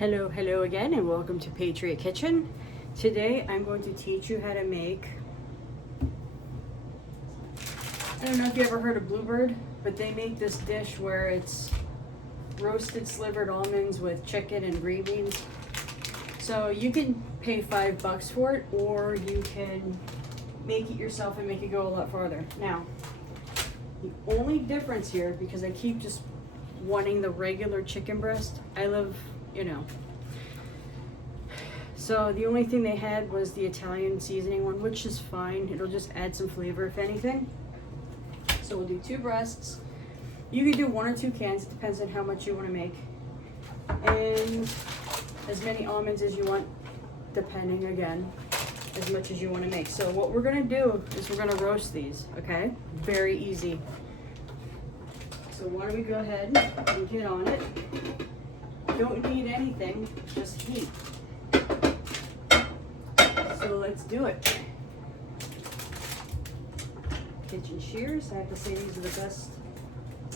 Hello again, and welcome to Patriot Kitchen. Today I'm going to teach you how to make, I don't know if you ever heard of Bluebird, but they make this dish where it's roasted slivered almonds with chicken and green beans. So you can pay $5 for it, or you can make it yourself and make it go a lot farther. Now, the only difference here, because I keep just wanting the regular chicken breast, I love, so the only thing they had was the Italian seasoning one, which is fine. It'll just add some flavor if anything. So we'll do 2 breasts. You can do 1 or 2 cans, it depends on how much you want to make. And as many almonds as you want, depending again, as much as you want to make. So what we're going to do is we're going to roast these, okay? Very easy. So why don't we go ahead and get on it. Don't need anything, just heat. So let's do it. Kitchen shears, I have to say these are the best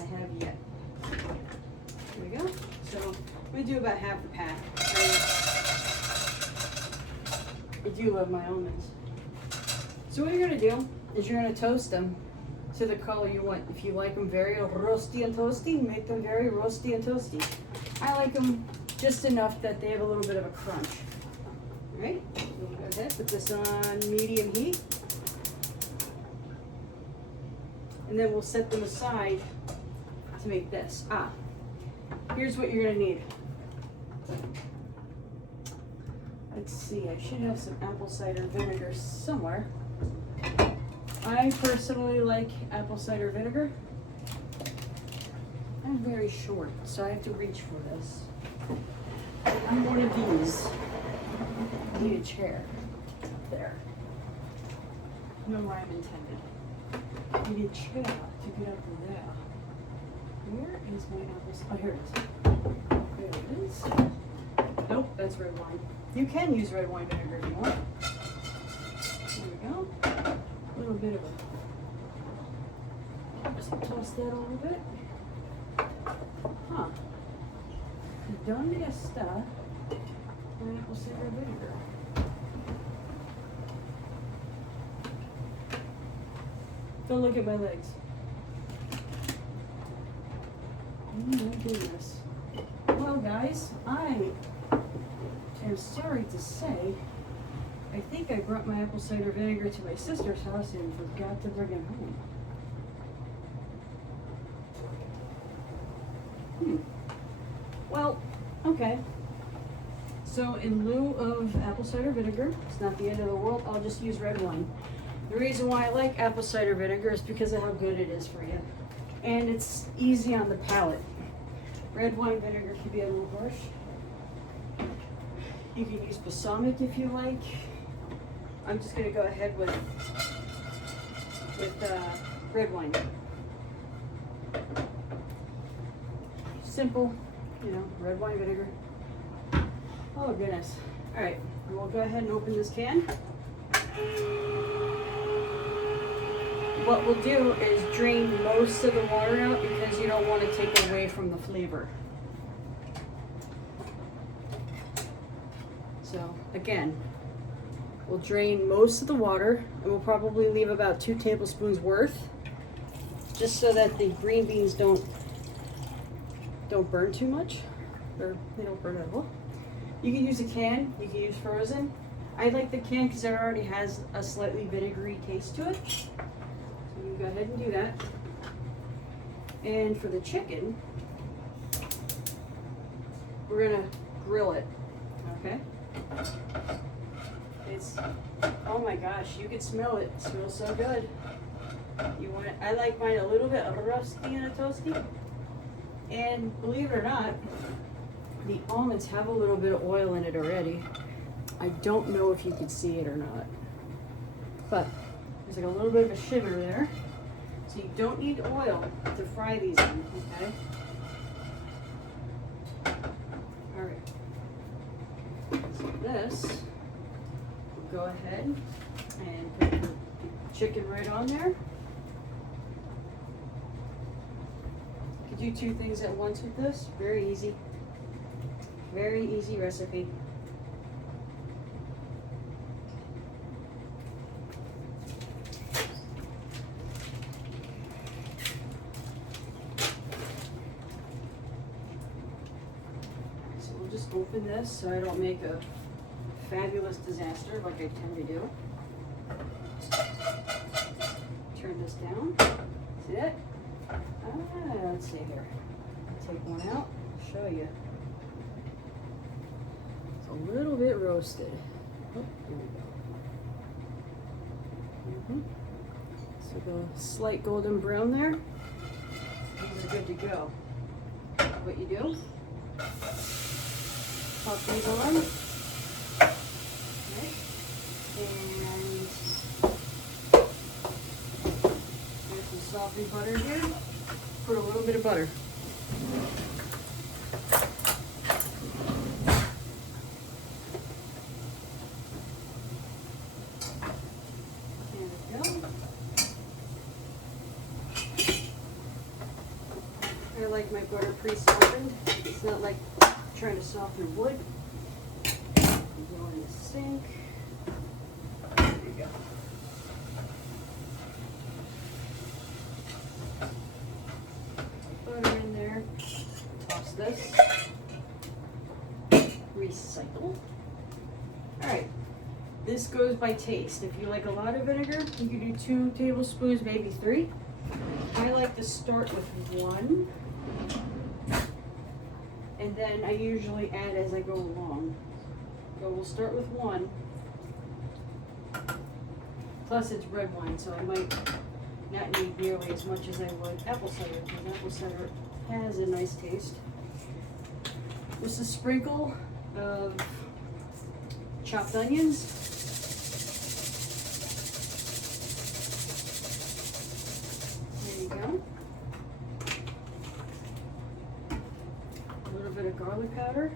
I have yet. Here we go. So I'm going to do about half the pack. I do love my almonds. So what you're going to do is you're going to toast them to the color you want. If you like them very roasty and toasty, make them very roasty and toasty. I like them just enough that they have a little bit of a crunch. All right, we'll go ahead, put this on medium heat. And then we'll set them aside to make this. Here's what you're gonna need. Let's see, I should have some apple cider vinegar somewhere. I personally like apple cider vinegar. I'm very short, so I have to reach for this. I'm one of these. I need a chair. There. No rhyme intended. I need a chair to get up to there. Where is my apple? Oh, here it is. There it is. Nope, that's red wine. You can use red wine vinegar if you want. There we go. A little bit of a, just toss that a little bit. ¿Dónde está my apple cider vinegar? Don't look at my legs. Oh my goodness. Well guys, I am sorry to say, I think I brought my apple cider vinegar to my sister's house and forgot to bring it home. Well, okay. So in lieu of apple cider vinegar, it's not the end of the world, I'll just use red wine. The reason why I like apple cider vinegar is because of how good it is for you. And it's easy on the palate. Red wine vinegar can be a little harsh. You can use balsamic if you like. I'm just gonna go ahead with red wine. Simple, red wine vinegar. Oh goodness. All right, we'll go ahead and open this can. What we'll do is drain most of the water out because you don't want to take away from the flavor. So again, we'll drain most of the water and we'll probably leave about 2 tablespoons worth, just so that the green beans don't burn too much, or they don't burn at all. You can use a can, you can use frozen. I like the can because it already has a slightly vinegary taste to it. So you can go ahead and do that. And for the chicken, we're gonna grill it, okay? It's, oh my gosh, you can smell it. It smells so good. You want it, I like mine a little bit rusty and a toasty. And believe it or not, the almonds have a little bit of oil in it already. I don't know if you can see it or not, but there's like a little bit of a shimmer there. So you don't need oil to fry these in, okay? All right. So this, we'll go ahead and put the chicken right on there. You could do 2 things at once with this, very easy. Very easy recipe. So we'll just open this so I don't make a fabulous disaster like I tend to do. Turn this down. See it? Let's see here. Take one out. Show you. It's a little bit roasted. Oh, here we go. So the slight golden brown there. These are good to go. What you do? Pop these on. Okay. And there's some softened butter here. Put a little bit of butter. There we go. I like my butter pre-softened. It's not like trying to soften wood. Go in the sink. There you go. Butter in there. Toss this. Recycle. Alright. This goes by taste. If you like a lot of vinegar, you can do 2 tablespoons, maybe 3. I like to start with 1. And then I usually add as I go along. So we'll start with 1. Plus it's red wine, so I might not need nearly as much as I would apple cider, because apple cider has a nice taste. Just a sprinkle of chopped onions. There you go. A little bit of garlic powder.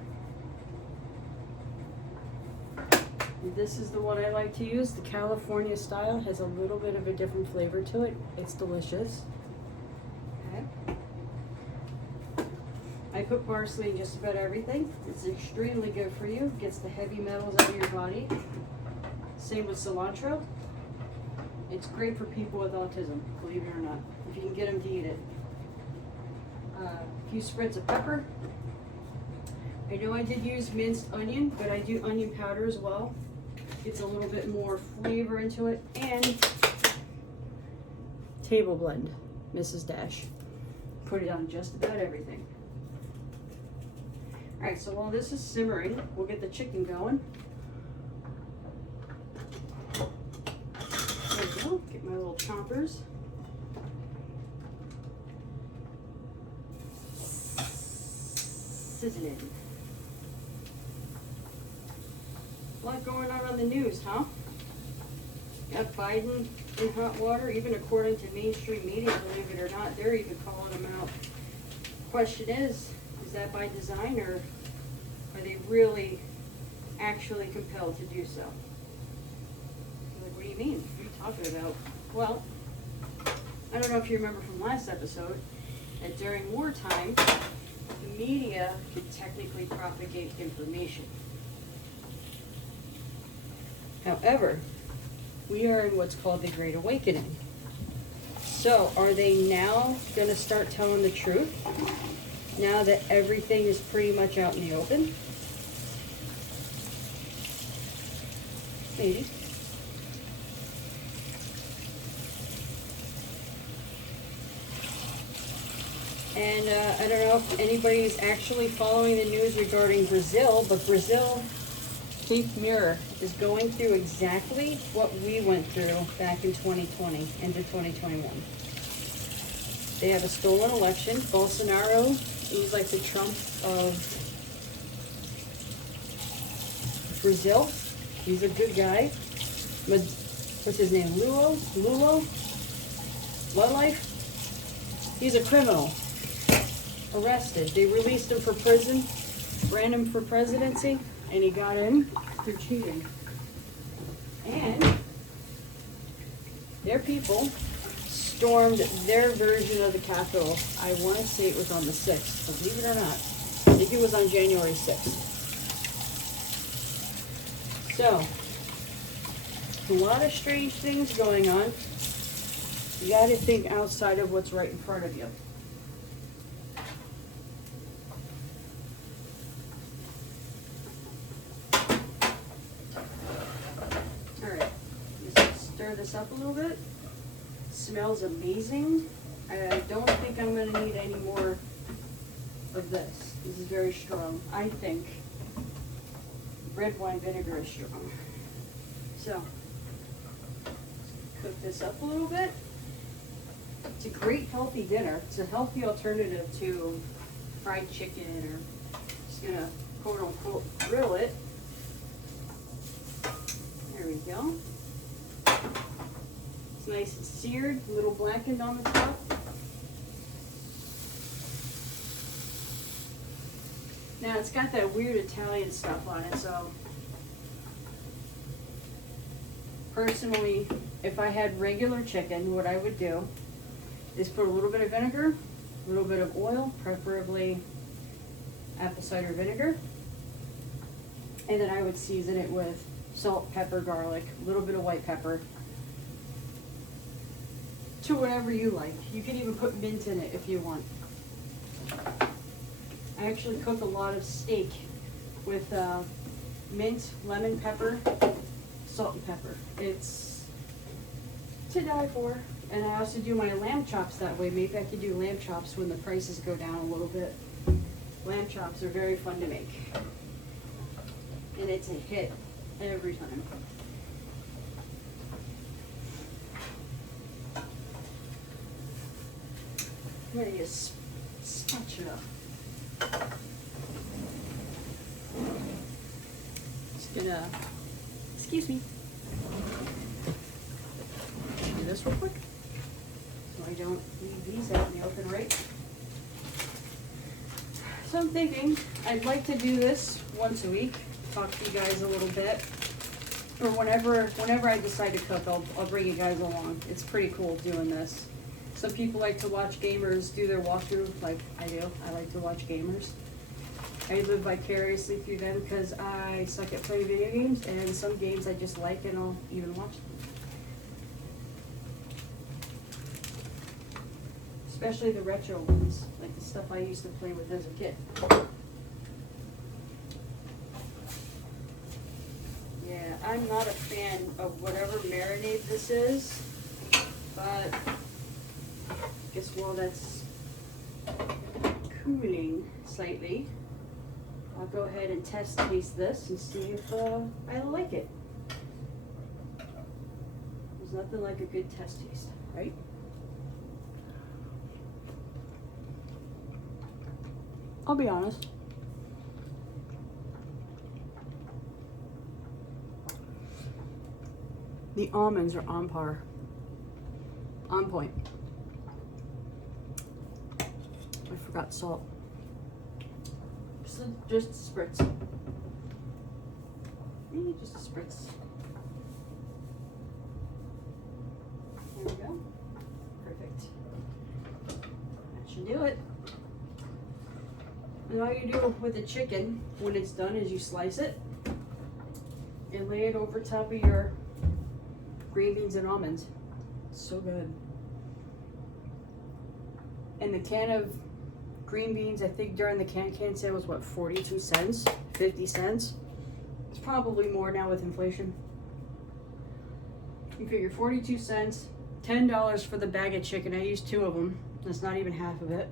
This is the one I like to use. The California style has a little bit of a different flavor to it. It's delicious. Okay. I put parsley in just about everything. It's extremely good for you. Gets the heavy metals out of your body. Same with cilantro. It's great for people with autism, believe it or not, if you can get them to eat it. A few sprigs of pepper. I know I did use minced onion, but I do onion powder as well. Gets a little bit more flavor into it. And table blend, Mrs. Dash. Put it on just about everything. Alright, so while this is simmering, we'll get the chicken going. There we go. Get my little chompers. Sizzling. A lot going on the news, huh? Got Biden in hot water, even according to mainstream media, believe it or not, they're even calling him out. Question is that by design, or are they really actually compelled to do so? Like, what do you mean? What are you talking about? Well, I don't know if you remember from last episode that during wartime, the media could technically propagate information. However, we are in what's called the Great Awakening. So, are they now going to start telling the truth? Now that everything is pretty much out in the open? Maybe. And I don't know if anybody's actually following the news regarding Brazil, but Brazil, Cape Mirror, is going through exactly what we went through back in 2020 into 2021. They have a stolen election. Bolsonaro, he's like the Trump of Brazil. He's a good guy. What's his name? Lulo? Life? He's a criminal. Arrested. They released him for prison, ran him for presidency, and he got in through cheating. And their people stormed their version of the Capitol. I want to say it was on the 6th, believe it or not. They think it was on January 6th. So, a lot of strange things going on. You got to think outside of what's right in front of you. Alright, just stir this up a little bit. Smells amazing. I don't think I'm going to need any more of this. This is very strong. I think red wine vinegar is strong. So, cook this up a little bit. It's a great healthy dinner. It's a healthy alternative to fried chicken, or just gonna quote unquote grill it. There we go. It's nice and seared, a little blackened on the top. Now it's got that weird Italian stuff on it, so personally, if I had regular chicken, what I would do is put a little bit of vinegar, a little bit of oil, preferably apple cider vinegar, and then I would season it with salt, pepper, garlic, a little bit of white pepper, to whatever you like. You can even put mint in it if you want. I actually cook a lot of steak with mint, lemon pepper, salt and pepper. It's to die for. And I also do my lamb chops that way. Maybe I could do lamb chops when the prices go down a little bit. Lamb chops are very fun to make. And it's a hit every time. I'm gonna use spatula. Just gonna, excuse me, do this real quick so I don't leave these out in the open, right? So I'm thinking I'd like to do this once a week, talk to you guys a little bit, or whenever I decide to cook, I'll bring you guys along. It's pretty cool doing this. Some people like to watch gamers do their walkthrough, like I do. I like to watch gamers. I live vicariously through them because I suck at playing video games, and some games I just like and I'll even watch them. Especially the retro ones, like the stuff I used to play with as a kid. Yeah, I'm not a fan of whatever marinade this is, but I guess while that's cooling slightly, I'll go ahead and taste this and see if I like it. There's nothing like a good test taste, right? I'll be honest. The almonds are on par. On point. I forgot salt. Just a spritz. Maybe just a spritz. There we go. Perfect. That should do it. And all you do with the chicken when it's done is you slice it and lay it over top of your green beans and almonds. It's so good. And the can of green beans, I think during the can sale was what, 42 cents, 50 cents? It's probably more now with inflation. You figure 42 cents, $10 for the bag of chicken. I used 2 of them. That's not even half of it.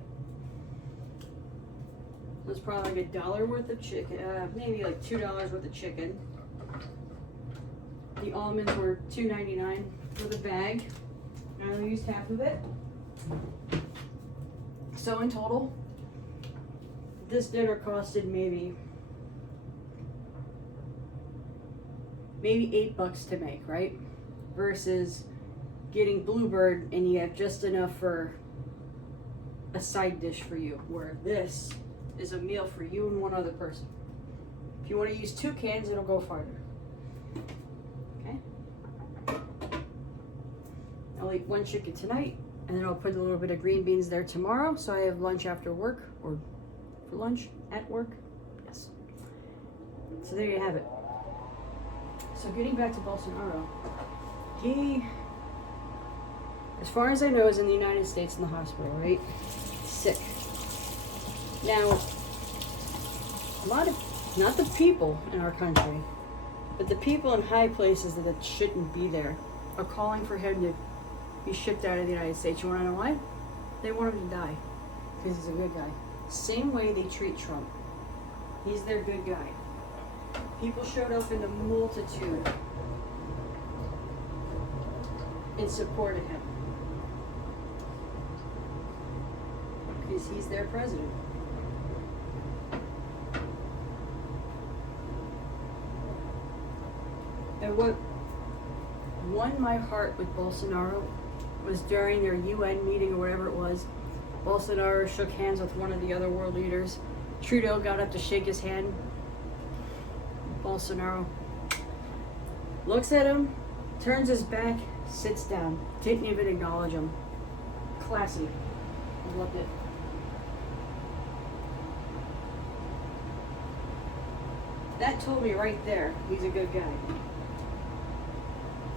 That's probably like $1 worth of chicken, maybe like $2 worth of chicken. The almonds were $2.99 for the bag. I only used half of it. So in total, this dinner costed maybe $8 to make, right? Versus getting Bluebird and you have just enough for a side dish for you, where this is a meal for you and one other person. If you want to use 2 cans, it'll go farther. Okay? I'll eat 1 chicken tonight, and then I'll put a little bit of green beans there tomorrow, so I have lunch after work, or for lunch. at work. Yes. So there you have it. So getting back to Bolsonaro, he, as far as I know, is in the United States in the hospital, right? Sick. Now, a lot of, not the people in our country, but the people in high places that shouldn't be there are calling for him to be shipped out of the United States. You want to know why? They want him to die because he's a good guy. Same way they treat Trump. He's their good guy. People showed up in the multitude in support of him because he's their president. And what won my heart with Bolsonaro was during their UN meeting or whatever it was. Bolsonaro shook hands with one of the other world leaders. Trudeau got up to shake his hand. Bolsonaro looks at him, turns his back, sits down. Didn't even acknowledge him. Classy. I loved it. That told me right there he's a good guy.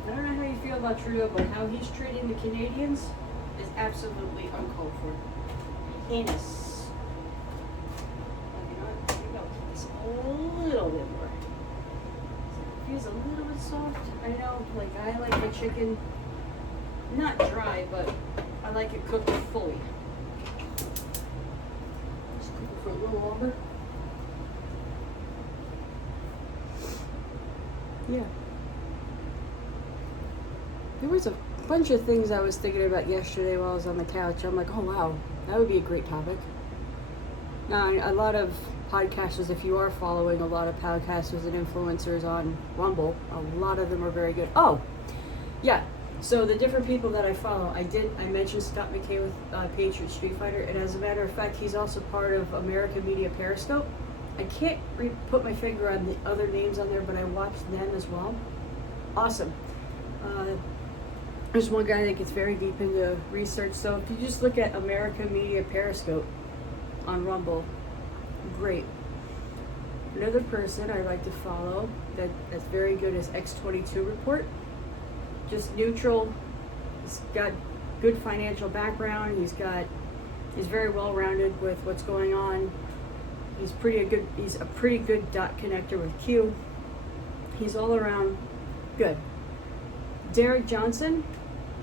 I don't know how you feel about Trudeau, but how he's treating the Canadians is absolutely uncalled for. Heinous. You know what? Maybe I'll keep this a little bit more. It feels a little bit soft. I know, like I like my chicken not dry, but I like it cooked fully. Just cook it for a little longer. Yeah. There was a bunch of things I was thinking about yesterday while I was on the couch. I'm like, oh wow, that would be a great topic. Now, a lot of podcasters, if you are following a lot of podcasters and influencers on Rumble, a lot of them are very good. Oh, yeah. So the different people that I follow, I mentioned Scott McKay with Patriot Street Fighter, and as a matter of fact, he's also part of American Media Periscope. I can't put my finger on the other names on there, but I watched them as well. Awesome. There's one guy that gets very deep into research. So if you just look at American Media Periscope on Rumble, great. Another person I like to follow that's very good is X22 Report. Just neutral. He's got good financial background. He's very well rounded with what's going on. He's a pretty good dot connector with Q. He's all around good. Derek Johnson,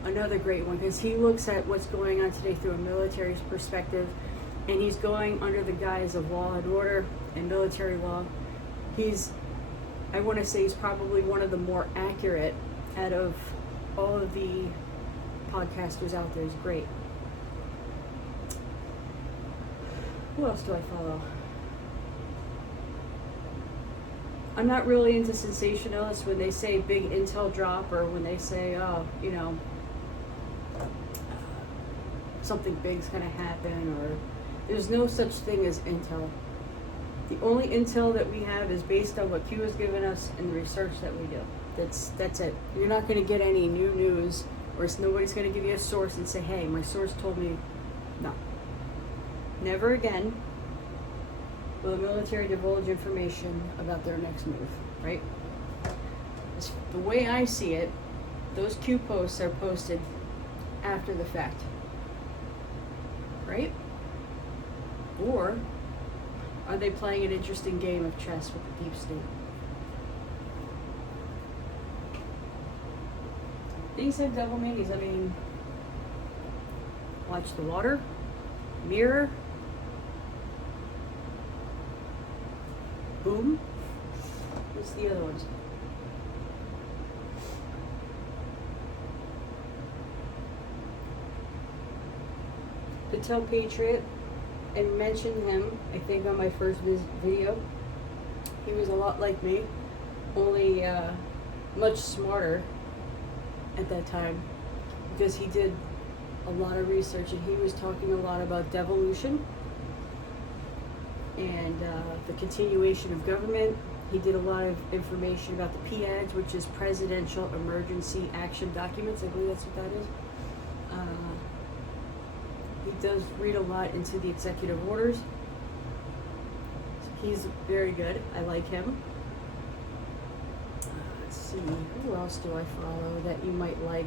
another great one, because he looks at what's going on today through a military perspective, and he's going under the guise of law and order and military law. I want to say he's probably one of the more accurate out of all of the podcasters out there. He's great. Who else do I follow? I'm not really into sensationalists when they say big intel drop or when they say, something big's gonna happen, or there's no such thing as intel. The only intel that we have is based on what Q has given us and the research that we do. That's it. You're not gonna get any new news, or nobody's gonna give you a source and say, hey, my source told me. No. Never again will the military divulge information about their next move, right? The way I see it, those Q posts are posted after the fact, right? Or are they playing an interesting game of chess with the deep state? Things have double meanings. I mean, watch the water, mirror, boom. What's the other ones? To tell Patriot and mention him, I think on my first video. He was a lot like me, only much smarter at that time, because he did a lot of research and he was talking a lot about devolution and the continuation of government. He did a lot of information about the PADs, which is Presidential Emergency Action Documents. I believe that's what that is. He does read a lot into the executive orders. He's very good. I like him. Let's see, who else do I follow that you might like?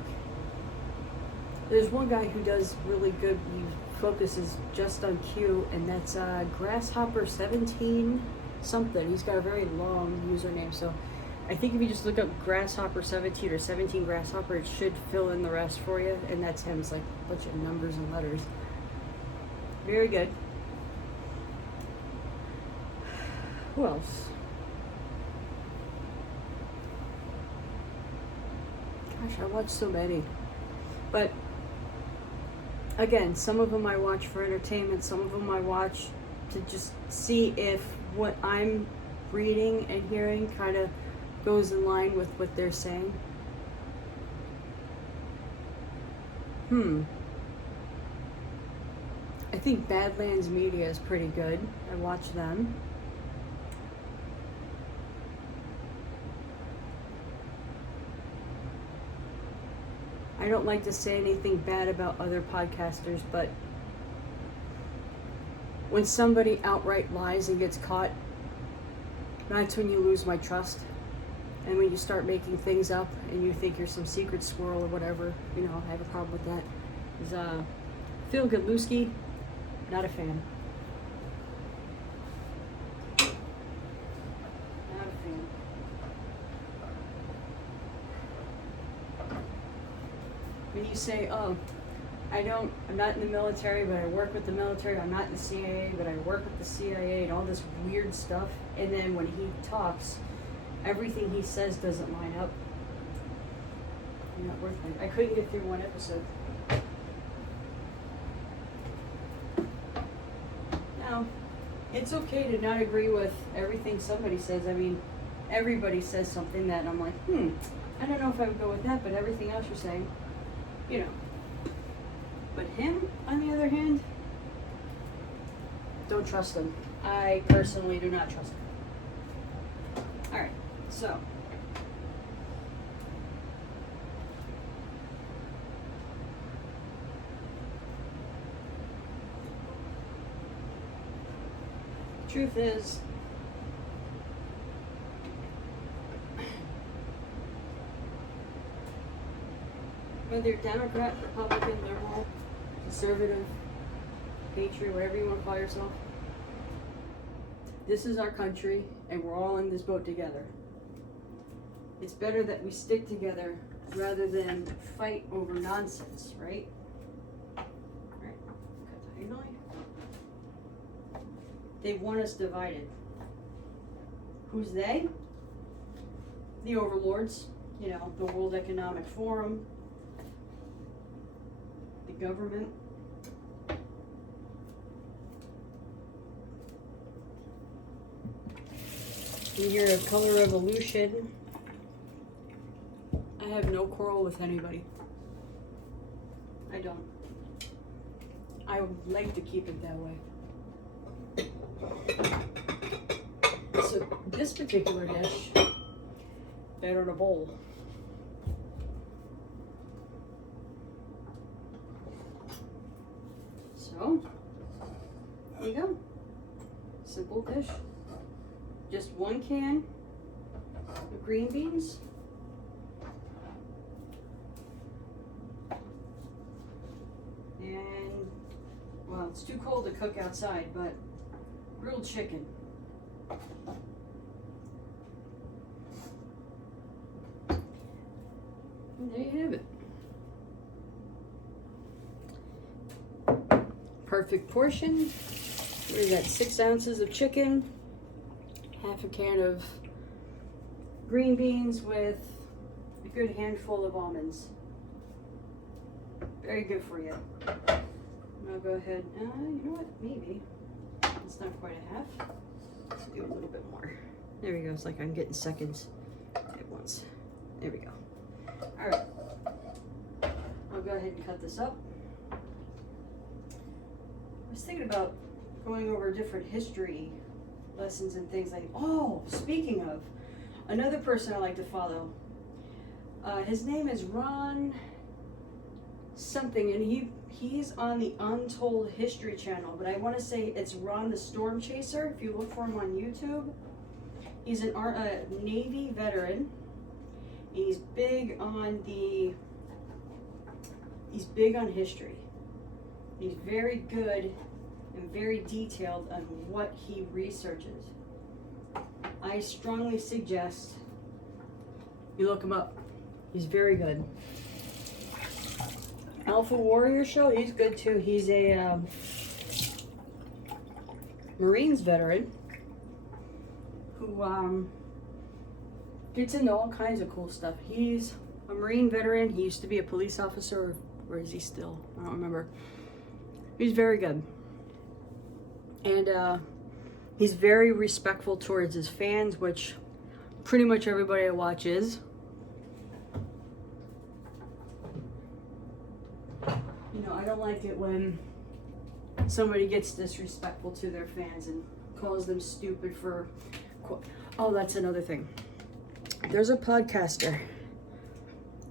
There's one guy who does really good. He focuses just on Q, and that's Grasshopper 17 something. He's got a very long username, so I think if you just look up Grasshopper 17 or 17 Grasshopper, it should fill in the rest for you, and that's him. It's like a bunch of numbers and letters. Very good. Who else? Gosh, I watch so many. But again, some of them I watch for entertainment, some of them I watch to just see if what I'm reading and hearing kind of goes in line with what they're saying. I think Badlands Media is pretty good. I watch them. I don't like to say anything bad about other podcasters, but when somebody outright lies and gets caught, that's when you lose my trust. And when you start making things up and you think you're some secret squirrel or whatever, I have a problem with that. Is Phil Godlewski, not a fan. Not a fan. When you say, oh, I'm not in the military, but I work with the military, I'm not in the CIA, but I work with the CIA, and all this weird stuff, and then when he talks, everything he says doesn't line up. You're not worth it. I couldn't get through one episode. Now, it's okay to not agree with everything somebody says. I mean, everybody says something that I'm like, I don't know if I would go with that, but everything else you're saying, But him, on the other hand, don't trust him. I personally do not trust him. Alright, so. Truth is, whether you're Democrat, Republican, liberal, conservative, patriot, whatever you want to call yourself, this is our country and we're all in this boat together. It's better that we stick together rather than fight over nonsense, right? Right? They want us divided. Who's they? The overlords, the World Economic Forum, the government. You hear a color revolution. I have no quarrel with anybody. I don't. I would like to keep it that way. So this particular dish, better in a bowl. So, there you go. Simple dish. Just one can of green beans. And, well, it's too cold to cook outside, but grilled chicken. And there you have it. Perfect portion. We got 6 ounces of chicken, half a can of green beans with a good handful of almonds. Very good for you. I'll go ahead, you know what, maybe. It's not quite a half. Let's do a little bit more. There we go, it's like I'm getting seconds at once. There we go. All right, I'll go ahead and cut this up. I was thinking about going over different history lessons and things like, oh, speaking of, another person I like to follow, his name is Ron something, and he's on the Untold History channel, but I want to say it's Ron the Storm Chaser. If you look for him on YouTube, he's a Navy veteran. He's big on history. He's very good and very detailed on what he researches. I strongly suggest you look him up. He's very good. Alpha Warrior Show, he's good too. He's a Marines veteran who gets into all kinds of cool stuff. He's a Marine veteran. He used to be a police officer, or is he still? I don't remember. He's very good. And he's very respectful towards his fans, which pretty much everybody I watch is. You know, I don't like it when somebody gets disrespectful to their fans and calls them stupid for... Oh, that's another thing. There's a podcaster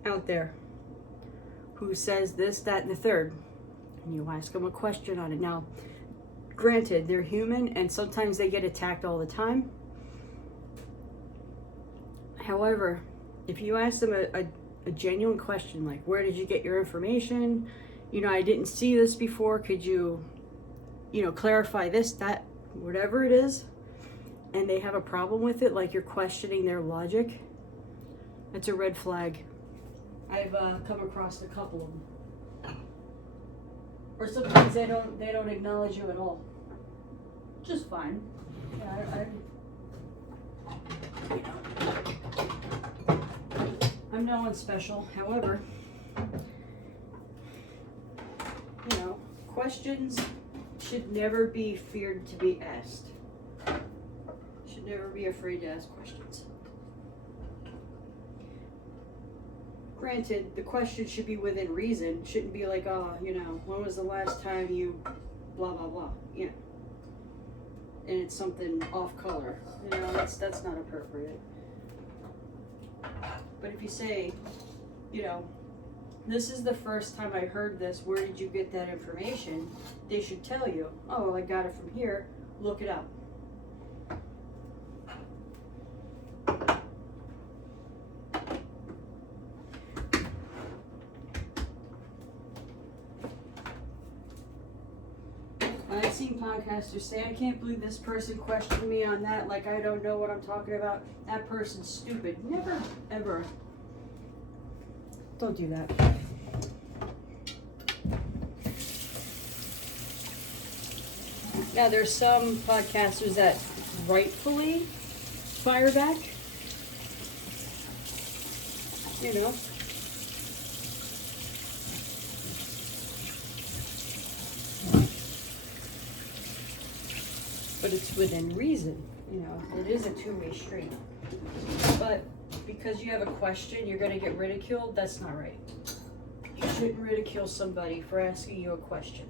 out there who says this, that, and the third. And you ask them a question on it. Now, granted, they're human and sometimes they get attacked all the time. However, if you ask them a genuine question like, where did you get your information? You know, I didn't see this before. Could you, clarify this, that, whatever it is, and they have a problem with it, like you're questioning their logic, that's a red flag. I've come across a couple of them. Or sometimes they don't acknowledge you at all. Just fine. Yeah, I'm no one special. However, questions should never be feared to be asked. Should never be afraid to ask questions. Granted, the question should be within reason. Shouldn't be like, when was the last time you blah blah blah, and it's something off color. That's not appropriate. But if you say, this is the first time I heard this, where did you get that information? They should tell you, oh, I got it from here, look it up. I've seen podcasters say, I can't believe this person questioned me on that, like I don't know what I'm talking about. That person's stupid. Never, ever. Don't do that. Now, there's some podcasters that rightfully fire back. But it's within reason. It is a two-way street. But because you have a question, you're going to get ridiculed. That's not right. You shouldn't ridicule somebody for asking you a question.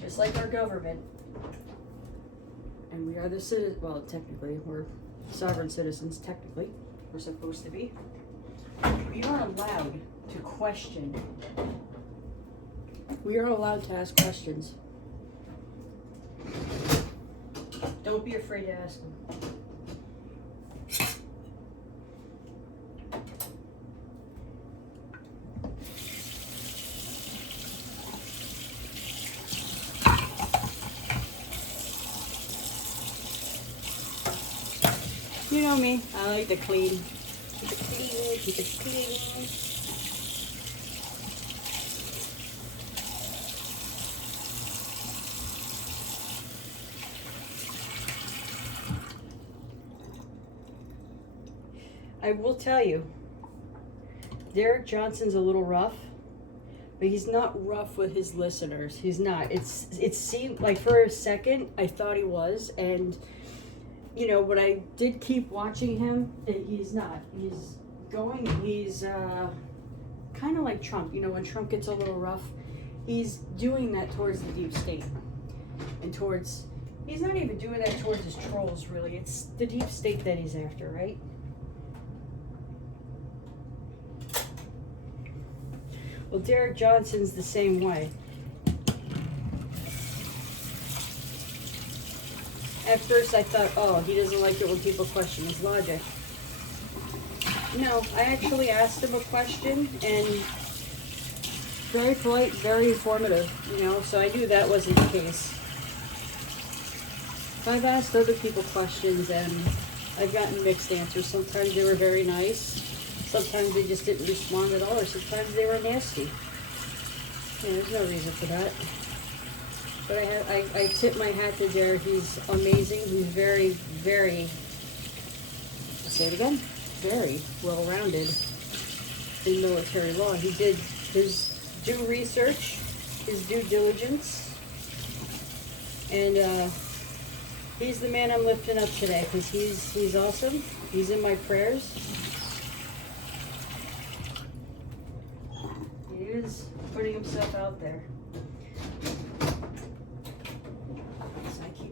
Just like our government. And we are the citizens. Well, technically, we're sovereign citizens. Technically, we're supposed to be. We are allowed to question. We are allowed to ask questions. Don't be afraid to ask them. You know me, I like to clean. Keep it clean, keep it clean. I will tell you, Derek Johnson's a little rough, but he's not rough with his listeners. He's not. It seemed like for a second I thought he was, and when I did keep watching him, he's not. He's kind of like Trump. When Trump gets a little rough, he's doing that towards the deep state, and he's not even doing that towards his trolls, really. It's the deep state that he's after, right? Well, Derek Johnson's the same way. At first I thought, oh, he doesn't like it when people question his logic. No, I actually asked him a question, and very polite, very informative, you know, so I knew that wasn't the case. I've asked other people questions, and I've gotten mixed answers. Sometimes they were very nice, sometimes they just didn't respond at all, or sometimes they were nasty. Yeah, there's no reason for that. But I tip my hat to Jared. He's amazing. He's very, very, I'll say it again, very well-rounded in military law. He did his due research, his due diligence, and he's the man I'm lifting up today, because he's awesome. He's in my prayers. He is putting himself out there.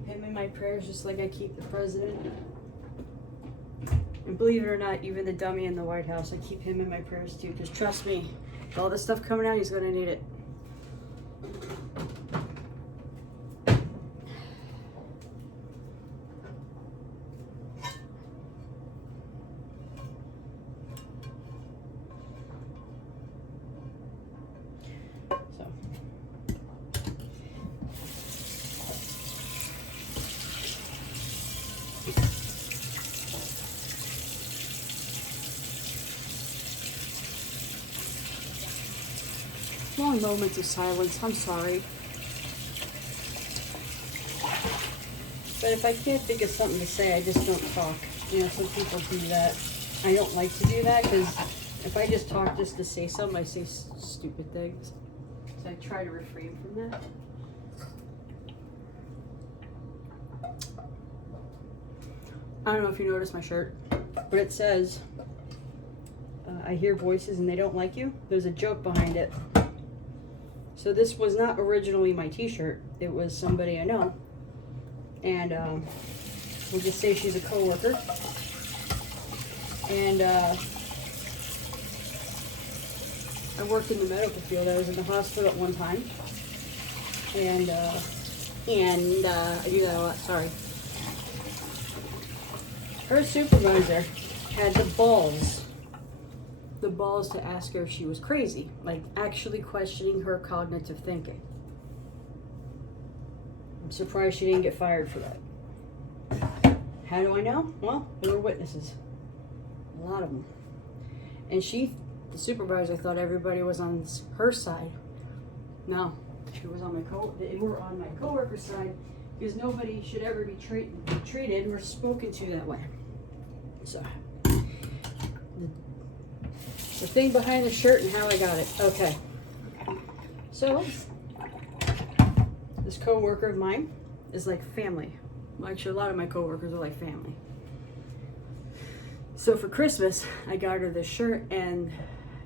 Him in my prayers, just like I keep the president. And believe it or not, even the dummy in the White House, I keep him in my prayers too, because trust me, with all this stuff coming out, he's going to need it. Long moments of silence, I'm sorry. But if I can't think of something to say, I just don't talk. You know, some people do that. I don't like to do that, because if I just talk just to say something, I say stupid things. So I try to refrain from that. I don't know if you noticed my shirt, but it says, I hear voices and they don't like you. There's a joke behind it. So this was not originally my t-shirt. It was somebody I know. And we'll just say she's a coworker. And I worked in the medical field. I was in the hospital at one time. And I do that a lot, sorry. Her supervisor had the balls to ask her if she was crazy, like actually questioning her cognitive thinking. I'm surprised she didn't get fired for that. How do I know? Well, there were witnesses, a lot of them. And the supervisor, thought everybody was on her side. No, she was on they were on my coworker's side, because nobody should ever be treated or spoken to that way. So, the thing behind the shirt and how I got it. Okay. So, this co-worker of mine is like family. Well, actually, a lot of my co-workers are like family. So for Christmas, I got her this shirt, and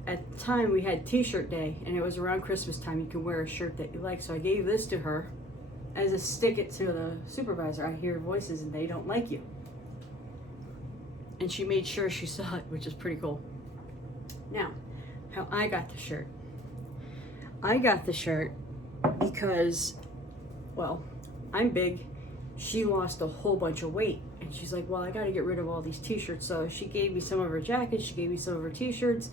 at the time we had t-shirt day, and it was around Christmas time. You can wear a shirt that you like. So I gave this to her as a stick it to the supervisor. I hear voices and they don't like you. And she made sure she saw it, which is pretty cool. Now, how I got the shirt. I got the shirt because, well, I'm big. She lost a whole bunch of weight. And she's like, well, I got to get rid of all these t-shirts. So she gave me some of her jackets. She gave me some of her t-shirts.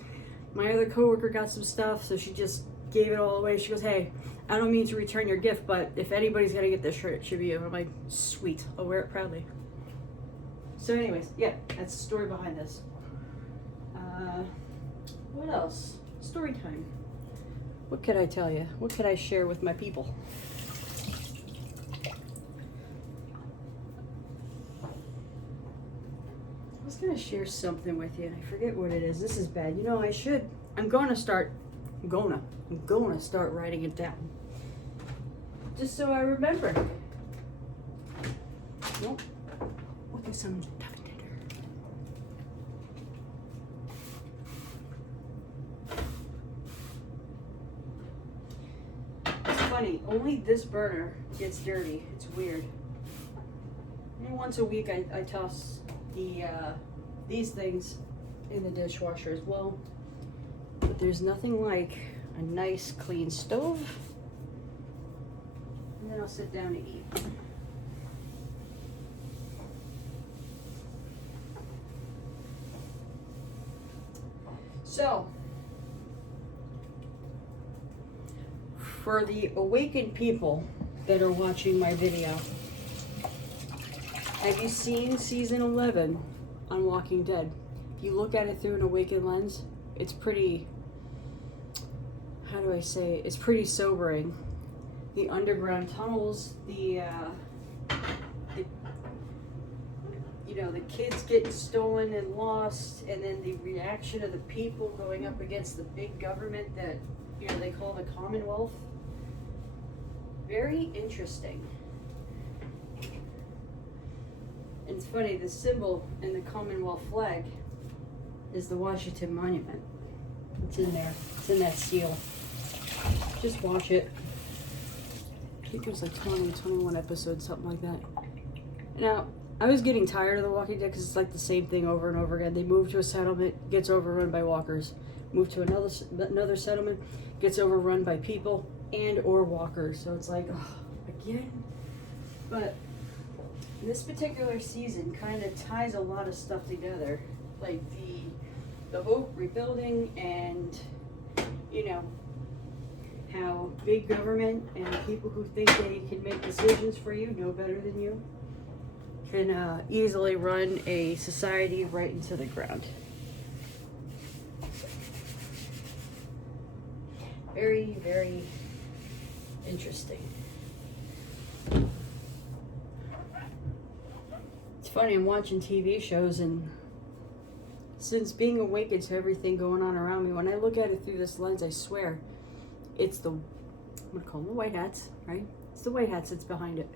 My other coworker got some stuff. So she just gave it all away. She goes, hey, I don't mean to return your gift, but if anybody's going to get this shirt, it should be you. I'm like, sweet. I'll wear it proudly. So anyways, yeah, that's the story behind this. What else? Story time. What could I tell you? What could I share with my people? I was going to share something with you, and I forget what it is. This is bad. You know, I'm going to start writing it down. Just so I remember. Nope. Look at some tough dinner. It's funny, only this burner gets dirty. It's weird. And once a week I toss these things in the dishwasher as well. But there's nothing like a nice clean stove. And then I'll sit down to eat. So, for the awakened people that are watching my video, have you seen season 11 on Walking Dead? If you look at it through an awakened lens, it's pretty, how do I say it? It's pretty sobering. The underground tunnels, the kids getting stolen and lost, and then the reaction of the people going up against the big government that, they call the Commonwealth. Very interesting. And it's funny, the symbol in the Commonwealth flag is the Washington Monument. It's in there. It's in that seal. Just watch it. I think there's like 20, 21 episodes, something like that. Now, I was getting tired of The Walking Dead because it's like the same thing over and over again. They move to a settlement, gets overrun by walkers. Move to another settlement, gets overrun by people and or walkers. So it's like, again? But this particular season kind of ties a lot of stuff together. Like the hope rebuilding and, how big government and people who think they can make decisions for you, know better than you, can easily run a society right into the ground. Very, very interesting. It's funny, I'm watching TV shows, and since being awakened to everything going on around me, when I look at it through this lens, I swear, it's I'm gonna call them the white hats, right? It's the white hats that's behind it.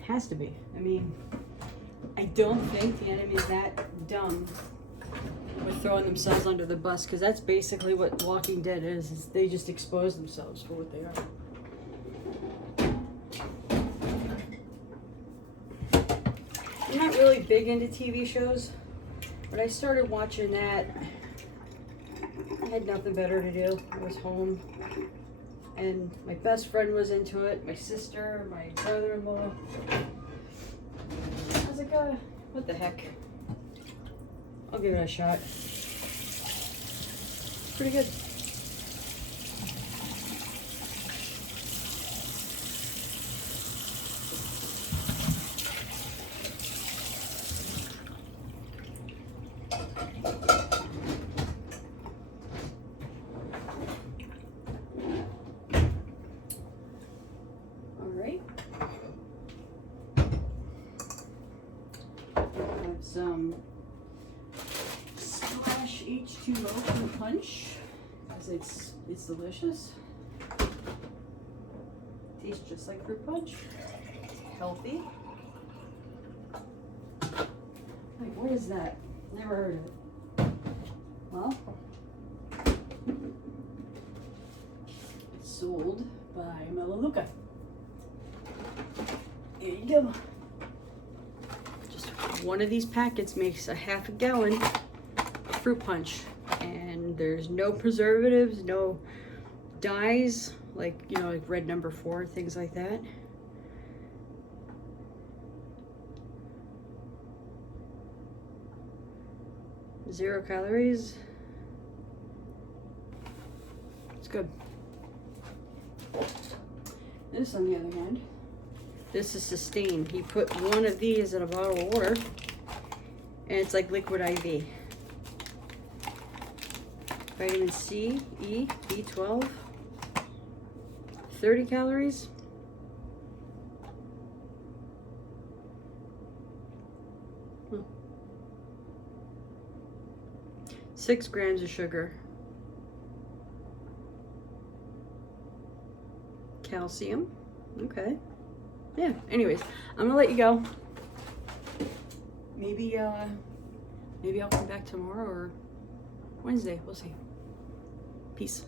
Has to be. I mean, I don't think the enemy is that dumb with throwing themselves under the bus, because that's basically what Walking Dead is they just expose themselves for what they are. I'm not really big into TV shows, but I started watching that. I had nothing better to do. I was home, and my best friend was into it, my sister, my brother-in-law. I was like, what the heck? I'll give it a shot. Pretty good. Some Splash H2O fruit punch, because it's delicious. Tastes just like fruit punch. Healthy. Wait, what is that? Never heard of it. Well, it's sold by Melaleuca. There you go. One of these packets makes a half a gallon of fruit punch, and there's no preservatives, no dyes, like red number 4, things like that. Zero calories. It's good. This, on the other hand, this is Sustain. He put one of these in a bottle of water, and it's like liquid IV. Vitamin C, E, B12, 30 calories. Hmm. 6 grams of sugar. Calcium. Okay. Yeah, anyways, I'm gonna let you go. Maybe I'll come back tomorrow or Wednesday. We'll see. Peace.